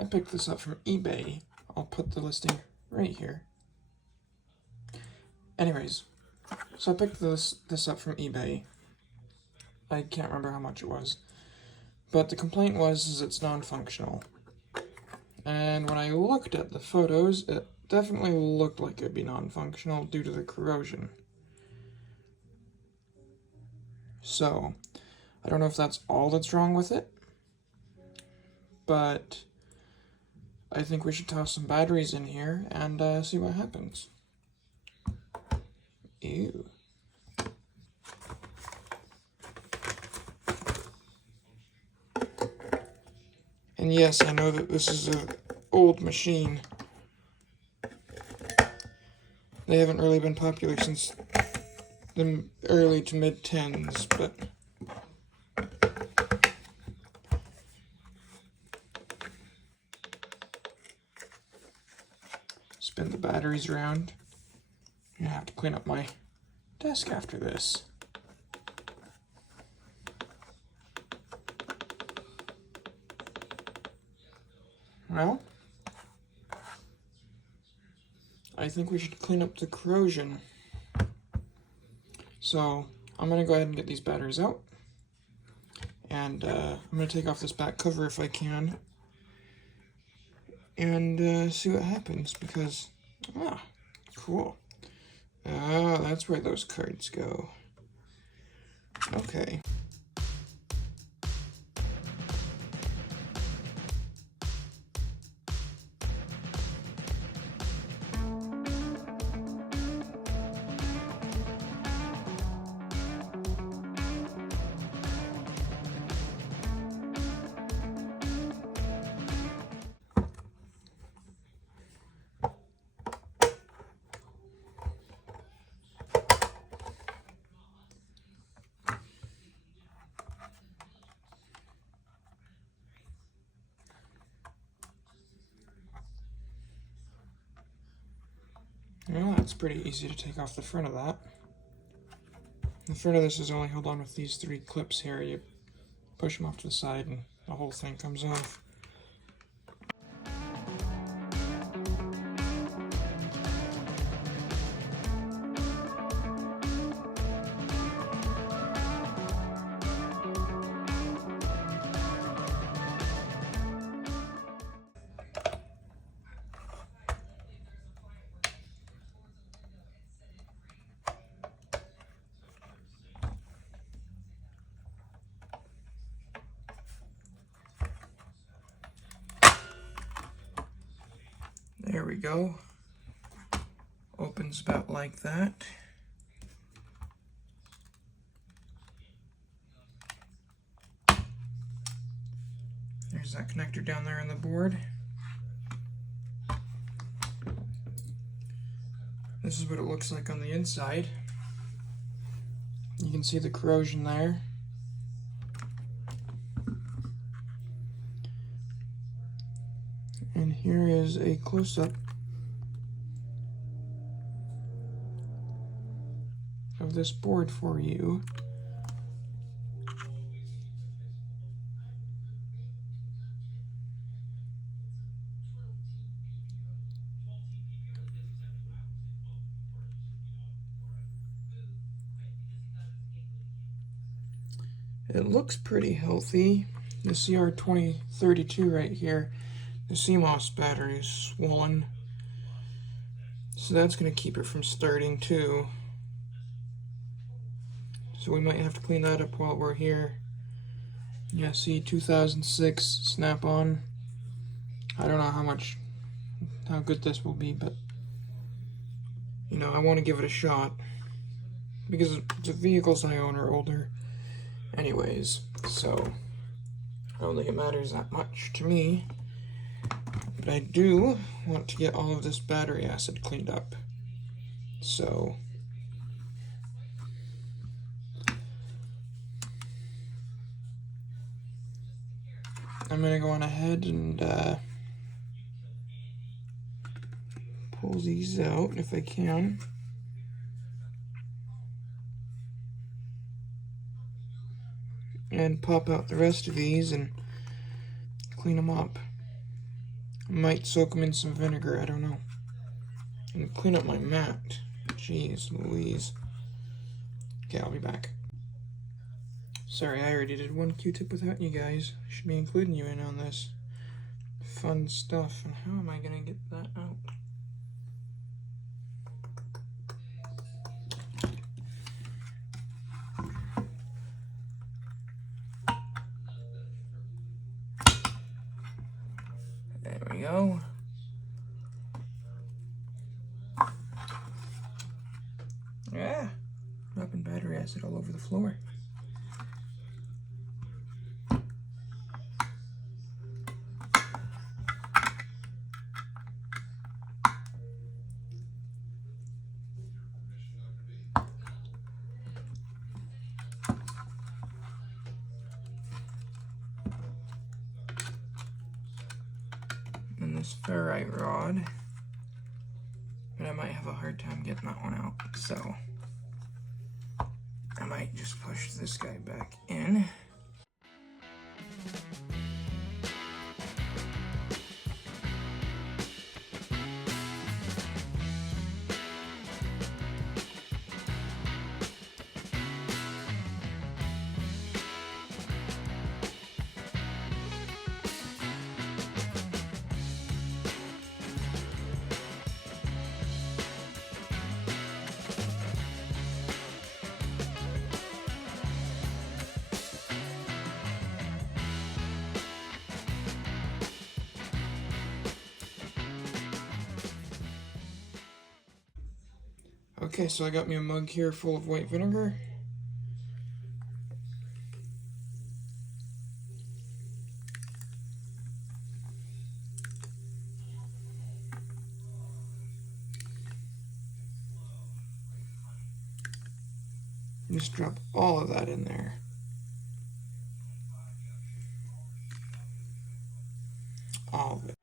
I picked this up from eBay. I'll put the listing right here. Anyways, so I picked this up from eBay. I can't remember how much it was. But the complaint was it's non-functional. And when I looked at the photos, it definitely looked like it'd be non-functional due to the corrosion. So, I don't know if that's all that's wrong with it, but I think we should toss some batteries in here and see what happens. Ew. And yes, I know that this is an old machine. They haven't really been popular since the early to mid-10s, but spin the batteries around. I'm gonna have to clean up my desk after this. Well, I think we should clean up the corrosion. So I'm gonna go ahead and get these batteries out, and I'm gonna take off this back cover if I can, and see what happens, because, cool. That's where those cards go. Okay. Well, that's pretty easy to take off the front of that. The front of this is only held on with these 3 clips here. You push them off to the side and the whole thing comes off. There we go. Opens about like that. There's that connector down there on the board. This is what it looks like on the inside. You can see the corrosion there. And here is a close-up of this board for you. It looks pretty healthy. The CR2032 right here, the CMOS battery is swollen, so that's going to keep it from starting too. So we might have to clean that up while we're here. Yeah, see, 2006 snap-on. I don't know how good this will be, but you know, I want to give it a shot because the vehicles I own are older anyways, so I don't think it matters that much to me. But I do want to get all of this battery acid cleaned up. So I'm going to go on ahead and pull these out if I can. And pop out the rest of these and clean them up. Might soak them in some vinegar, I don't know. And clean up my mat. Jeez Louise. Okay, I'll be back. Sorry, I already did one Q-tip without you guys. I should be including you in on this fun stuff. And how am I gonna get that out? There we go. Yeah, dropping battery acid all over the floor. And this ferrite rod, but I might have a hard time getting that one out, so I might just push this guy back in. Okay, so I got me a mug here full of white vinegar. Just drop all of that in there. All of it.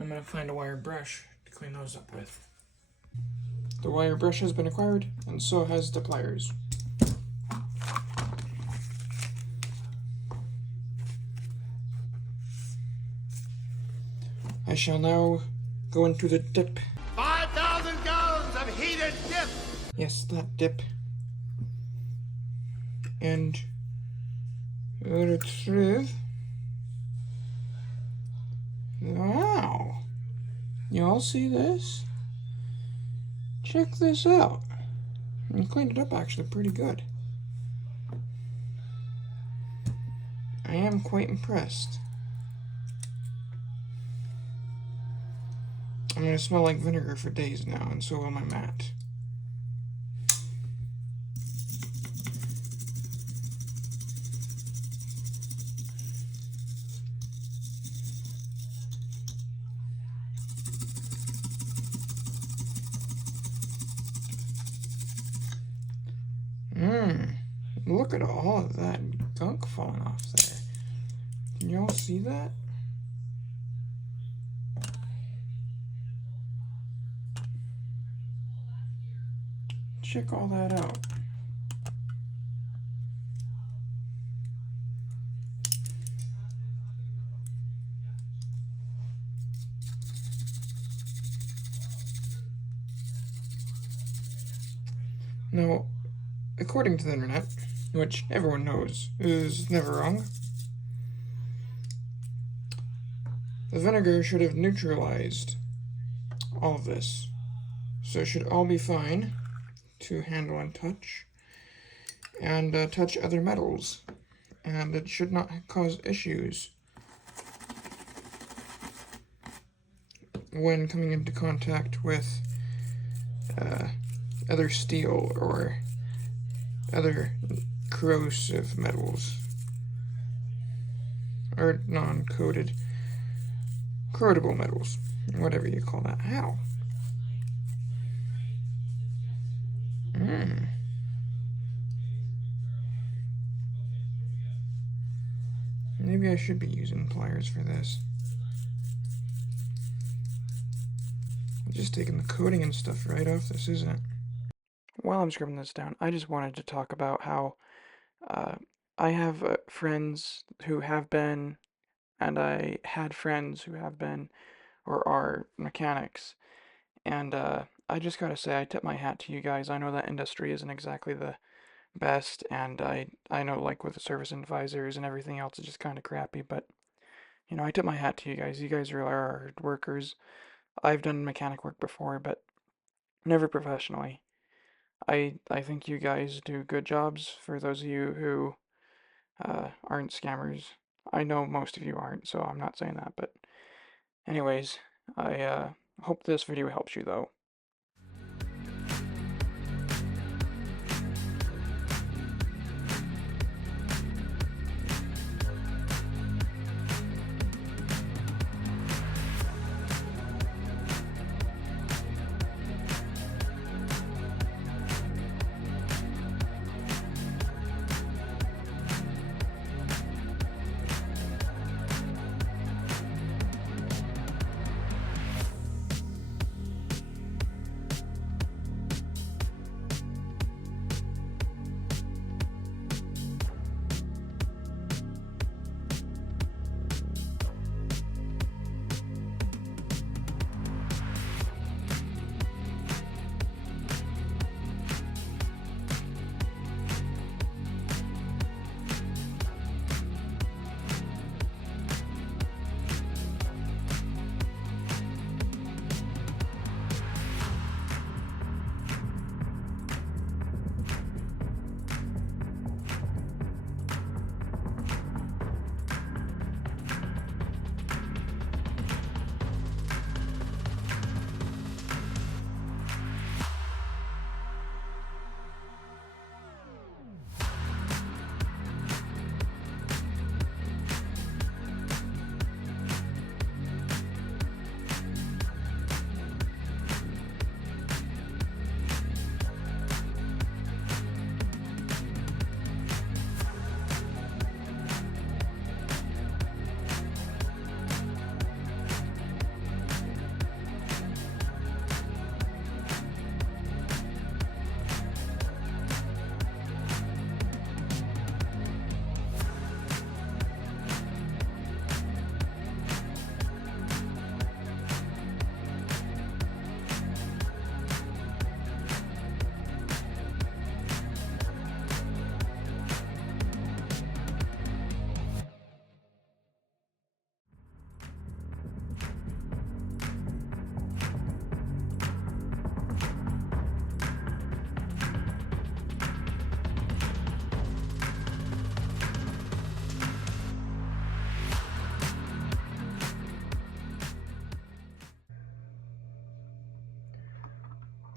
I'm going to find a wire brush to clean those up with. The wire brush has been acquired, and so has the pliers. I shall now go into the dip. 5,000 gallons of heated dip! Yes, that dip. And retrieve. Wow. You all see this? Check this out. I cleaned it up actually pretty good. I am quite impressed. I'm gonna smell like vinegar for days now, and so will my mat. Look at all of that gunk falling off there. Can you all see that? Check all that out. Now, according to the internet, which everyone knows is never wrong, the vinegar should have neutralized all of this. So it should all be fine to handle and touch, and touch other metals. And it should not cause issues when coming into contact with other steel or other corrosive metals, or non-coated corrodable metals, whatever you call that. How? Maybe I should be using pliers for this. I'm just taking the coating and stuff right off this, isn't it? While I'm scribbling this down, I just wanted to talk about how I have friends who have been, and I had friends who have been or are mechanics. And I just gotta say, I tip my hat to you guys. I know that industry isn't exactly the best, and I know, like, with the service advisors and everything else, it's just kind of crappy. But you know, I tip my hat to you guys. You guys really are hard workers. I've done mechanic work before, but never professionally. I think you guys do good jobs for those of you who aren't scammers. I know most of you aren't, so I'm not saying that. But anyways, I hope this video helps you though.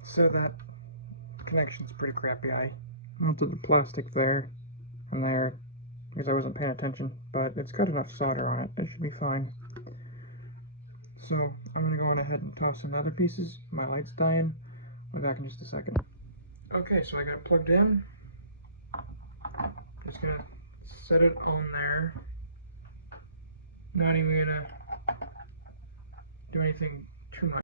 So that connection's pretty crappy. I mounted the plastic there and there because I wasn't paying attention, but it's got enough solder on it. It should be fine. So I'm gonna go on ahead and toss in the other pieces. My light's dying. I'll be back in just a second. Okay, so I got it plugged in. Just gonna set it on there. Not even gonna do anything too much.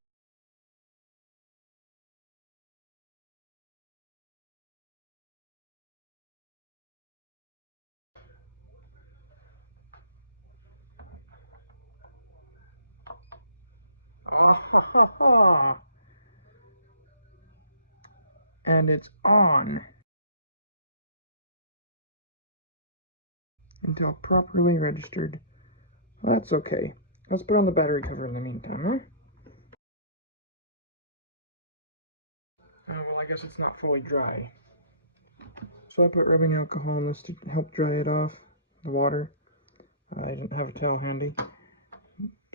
Ah ha ha ha! and it's on until properly registered. Well, that's okay. Let's put on the battery cover in the meantime, huh? Well, I guess it's not fully dry. So I put rubbing alcohol in this to help dry it off, the water. I didn't have a towel handy.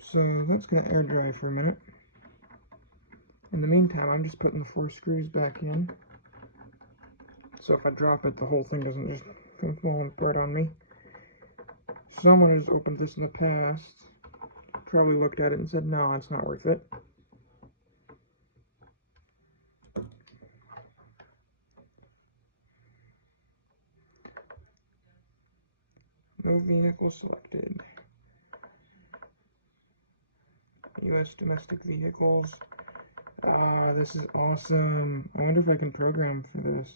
So that's going to air dry for a minute. In the meantime, I'm just putting the 4 screws back in. So if I drop it, the whole thing doesn't just come falling apart on me. Someone who's opened this in the past probably looked at it and said, no, it's not worth it. No vehicle selected. U.S. domestic vehicles. Ah, this is awesome. I wonder if I can program for this.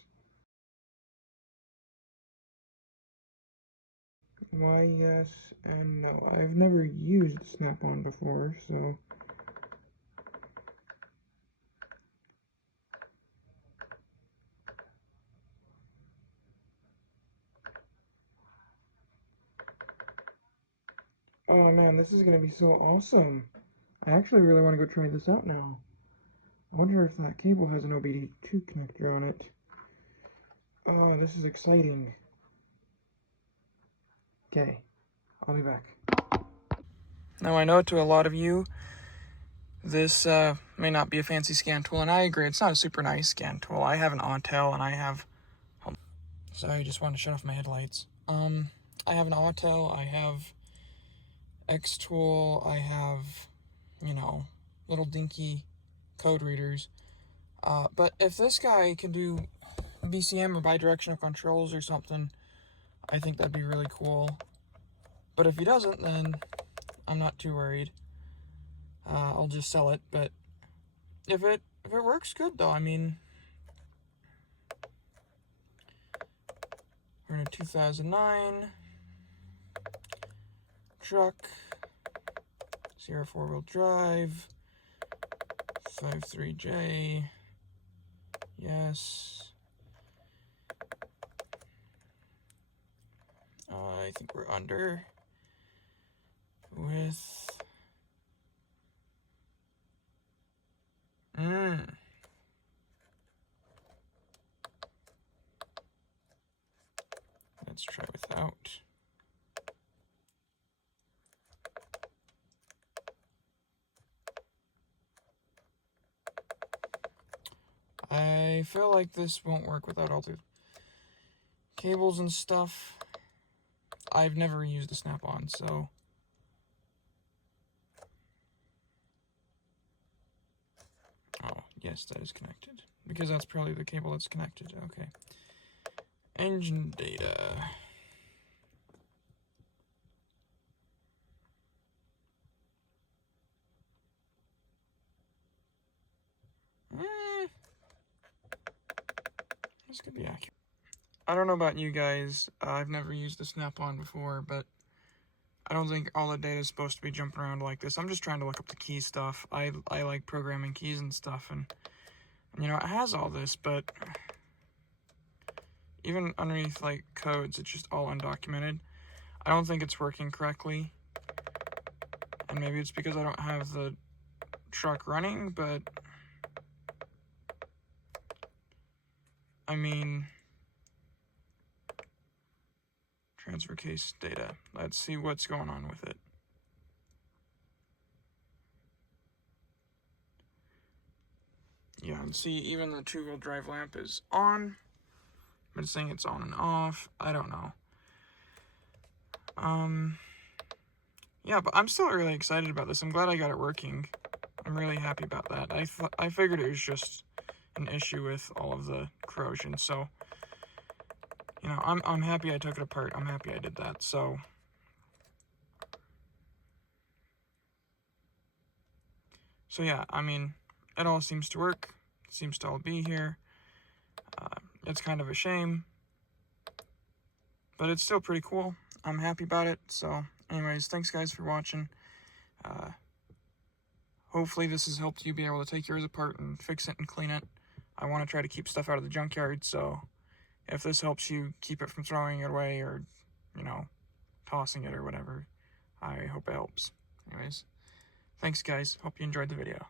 Why yes and no. I've never used Snap-on before, so... Oh man, this is going to be so awesome. I actually really want to go try this out now. I wonder if that cable has an OBD2 connector on it. Oh, this is exciting. Okay, I'll be back. Now I know to a lot of you, this may not be a fancy scan tool, and I agree, it's not a super nice scan tool. I have an Autel, and I have... Sorry, I just wanted to shut off my headlights. I have an Autel, I have X-Tool, I have, you know, little dinky code readers. But if this guy can do BCM or bidirectional controls or something, I think that'd be really cool. But if he doesn't, then I'm not too worried. I'll just sell it. But if it works good, though, I mean, we're in a 2009 truck, 0 4-wheel drive, 53J. Yes. I think we're under with... Let's try without. I feel like this won't work without all the cables and stuff. I've never used the Snap-on, so... Oh, yes, that is connected. Because that's probably the cable that's connected. Okay. Engine data. This could be accurate. I don't know about you guys. I've never used the Snap-on before, but I don't think all the data is supposed to be jumping around like this. I'm just trying to look up the key stuff. I like programming keys and stuff, and you know, it has all this, but even underneath like codes, it's just all undocumented. I don't think it's working correctly, and maybe it's because I don't have the truck running, but I mean, transfer case data. Let's see what's going on with it. Yeah, and see, even the 2-wheel drive lamp is on, but it's saying it's on and off. I don't know. Yeah, but I'm still really excited about this. I'm glad I got it working. I'm really happy about that. I figured it was just an issue with all of the corrosion, so, you know, I'm happy I took it apart. I'm happy I did that, so... So yeah, I mean, it all seems to work. It seems to all be here. It's kind of a shame, but it's still pretty cool. I'm happy about it. So anyways, thanks guys for watching. Hopefully this has helped you be able to take yours apart and fix it and clean it. I want to try to keep stuff out of the junkyard, so if this helps you keep it from throwing it away or, you know, tossing it or whatever, I hope it helps. Anyways, thanks guys. Hope you enjoyed the video.